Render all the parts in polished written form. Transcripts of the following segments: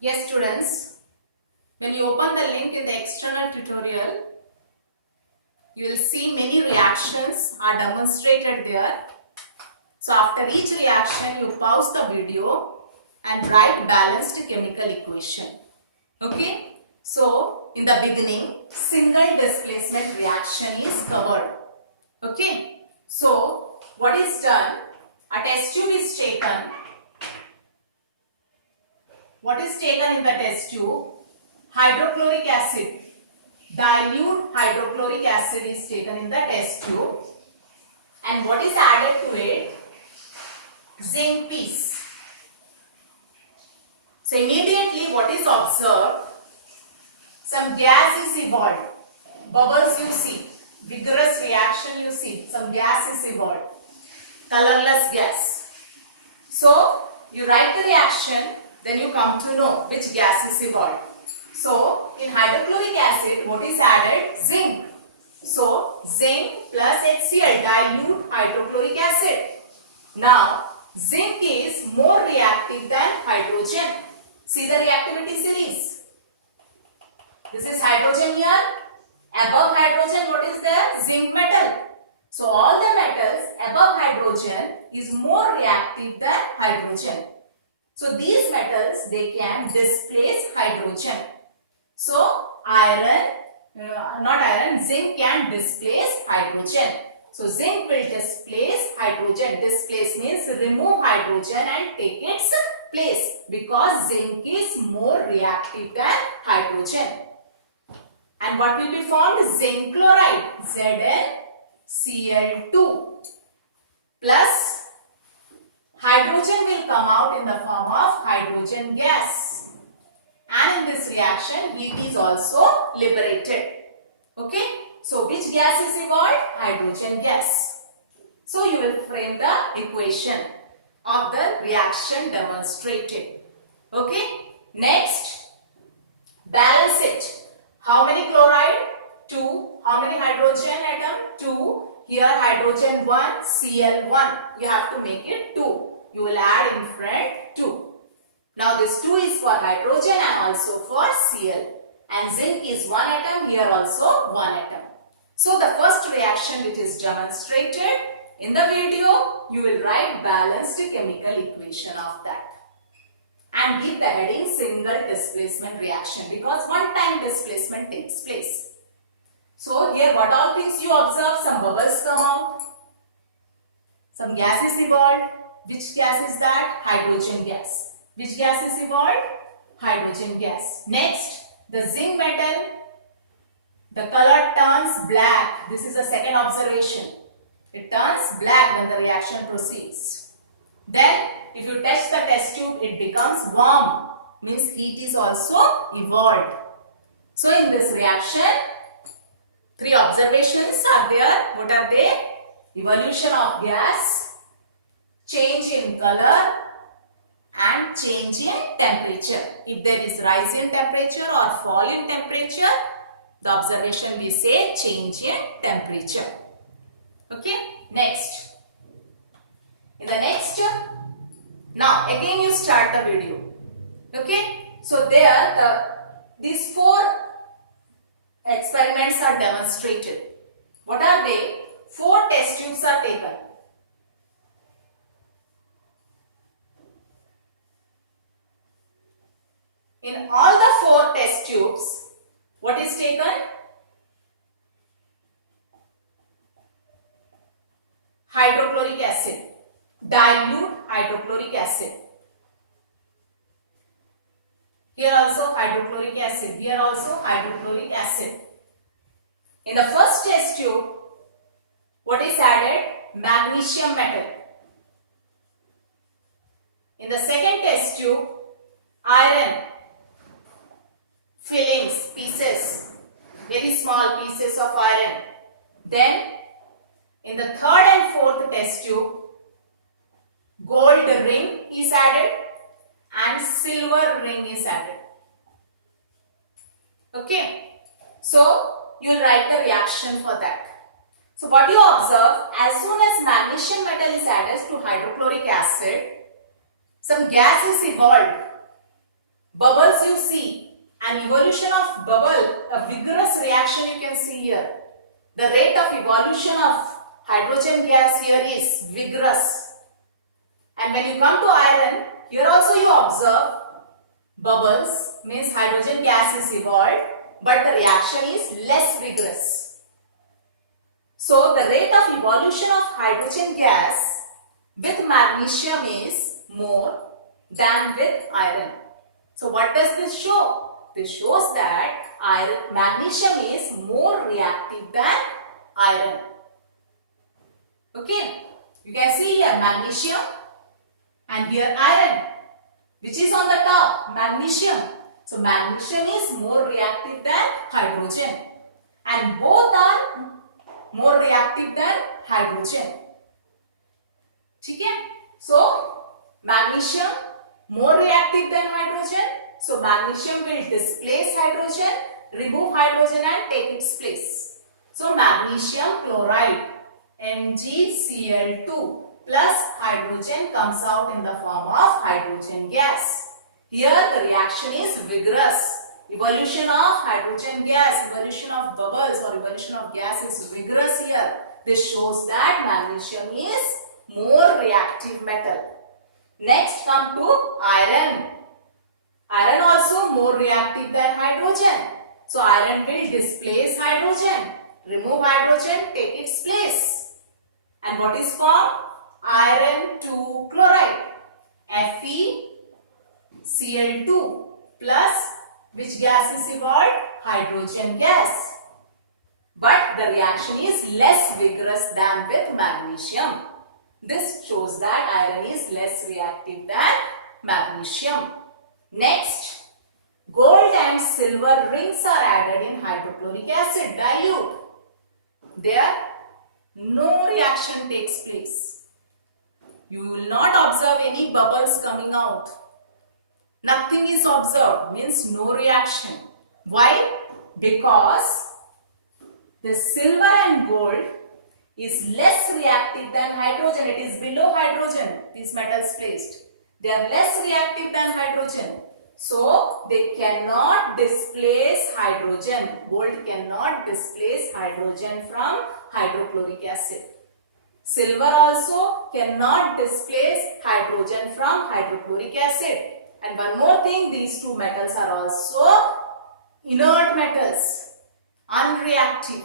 Yes, students, when you open the link in the external tutorial, you will see many reactions are demonstrated there. So after each reaction, you pause the video and write balanced chemical equation. Okay? So in the beginning, single displacement reaction is covered. Okay? So what is done? A test tube is taken. What is taken in the test tube? Hydrochloric acid. Dilute hydrochloric acid is taken in the test tube. And what is added to it? Zinc piece. So immediately what is observed? Some gas is evolved. Bubbles you see. Vigorous reaction you see. Some gas is evolved. Colorless gas. So you write the reaction, then you come to know which gas is evolved. So in hydrochloric acid, what is added? Zinc. So zinc plus HCl, dilute hydrochloric acid. Now zinc is more reactive than hydrogen. See the reactivity series. This is hydrogen here. Above hydrogen, what is there? Zinc metal. So all the metals above hydrogen is more reactive than hydrogen. So these metals, they can displace hydrogen. So zinc can displace hydrogen. So zinc will displace hydrogen. Displace means remove hydrogen and take its place, because zinc is more reactive than hydrogen. And what will be formed? Zinc chloride, ZnCl2 plus hydrogen will come out in the form of hydrogen gas. And in this reaction, heat is also liberated. Okay. So which gas is evolved? Hydrogen gas. So you will frame the equation of the reaction demonstrated. Okay. Next, balance it. How many chloride? 2. How many hydrogen atom? 2. Here hydrogen 1, Cl1. You have to make it 2. You will add in front 2. Now this 2 is for hydrogen and also for Cl. And zinc is 1 atom, here also 1 atom. So the first reaction which is demonstrated in the video, you will write balanced chemical equation of that. And give the heading single displacement reaction, because one time displacement takes place. So here what all things you observe? Some bubbles come out. Some gas is evolved. Which gas is that? Hydrogen gas. Which gas is evolved? Hydrogen gas. Next, the zinc metal, the color turns black. This is the second observation. It turns black when the reaction proceeds. Then, if you touch the test tube, it becomes warm. Means heat is also evolved. So, in this reaction, 3 observations are there. What are they? Evolution of gas, change in color, and change in temperature. If there is rise in temperature or fall in temperature, the observation we say change in temperature. Okay. Next. In the next, now again you start the video. Okay. So there these 4 experiments are demonstrated. What are they? 4 test tubes are taken. In all the 4 test tubes, what is taken? Hydrochloric acid, dilute hydrochloric acid. Here also hydrochloric acid, here also hydrochloric acid. In the first test tube, what is added? Magnesium metal. In the second test tube, iron fillings, pieces, very small pieces of iron. Then in the third and fourth test tube, gold ring is added and silver ring is added. Okay. So you will write the reaction for that. So what you observe, as soon as magnesium metal is added to hydrochloric acid, some gas is evolved. Bubbles you see, an evolution of bubble, a vigorous reaction you can see here. The rate of evolution of hydrogen gas here is vigorous. And when you come to iron, here also you observe bubbles, means hydrogen gas is evolved, but the reaction is less vigorous. So the rate of evolution of hydrogen gas with magnesium is more than with iron. So what does this show? This shows that magnesium is more reactive than iron. Okay, you can see here magnesium and here iron. Which is on the top? Magnesium. So magnesium is more reactive than hydrogen. And both are more reactive than hydrogen. Okay? So magnesium more reactive than hydrogen. So magnesium will displace hydrogen, remove hydrogen and take its place. So magnesium chloride MgCl2 plus hydrogen comes out in the form of hydrogen gas. Here the reaction is vigorous. Evolution of hydrogen gas, evolution of bubbles or evolution of gas is vigorous here. This shows that magnesium is more reactive metal. Next come to iron. Iron also more reactive than hydrogen. So iron will displace hydrogen, remove hydrogen, take its place. And what is formed? Iron 2 chloride, FeCl2 plus which gas is evolved? Hydrogen gas. But the reaction is less vigorous than with magnesium. This shows that iron is less reactive than magnesium. Next, gold and silver rings are added in hydrochloric acid dilute. There, no reaction takes place. You will not observe any bubbles coming out. Nothing is observed, means no reaction. Why? Because the silver and gold is less reactive than hydrogen. It is below hydrogen, these metals placed. They are less reactive than hydrogen. So, they cannot displace hydrogen. Gold cannot displace hydrogen from hydrochloric acid. Silver also cannot displace hydrogen from hydrochloric acid. And one more thing, these two metals are also inert metals, unreactive.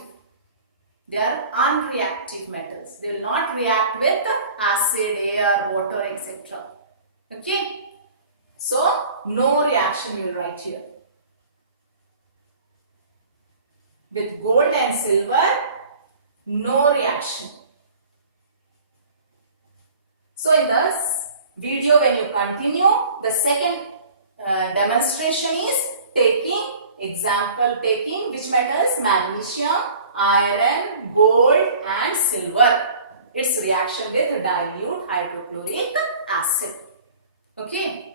They are unreactive metals. They will not react with acid, air, water, etc. Okay? So, no reaction you will write here. With gold and silver, no reaction. So, in this video, when you continue, the second demonstration is taking which metals? Magnesium, iron, gold and silver. Its reaction with dilute hydrochloric acid. Okay.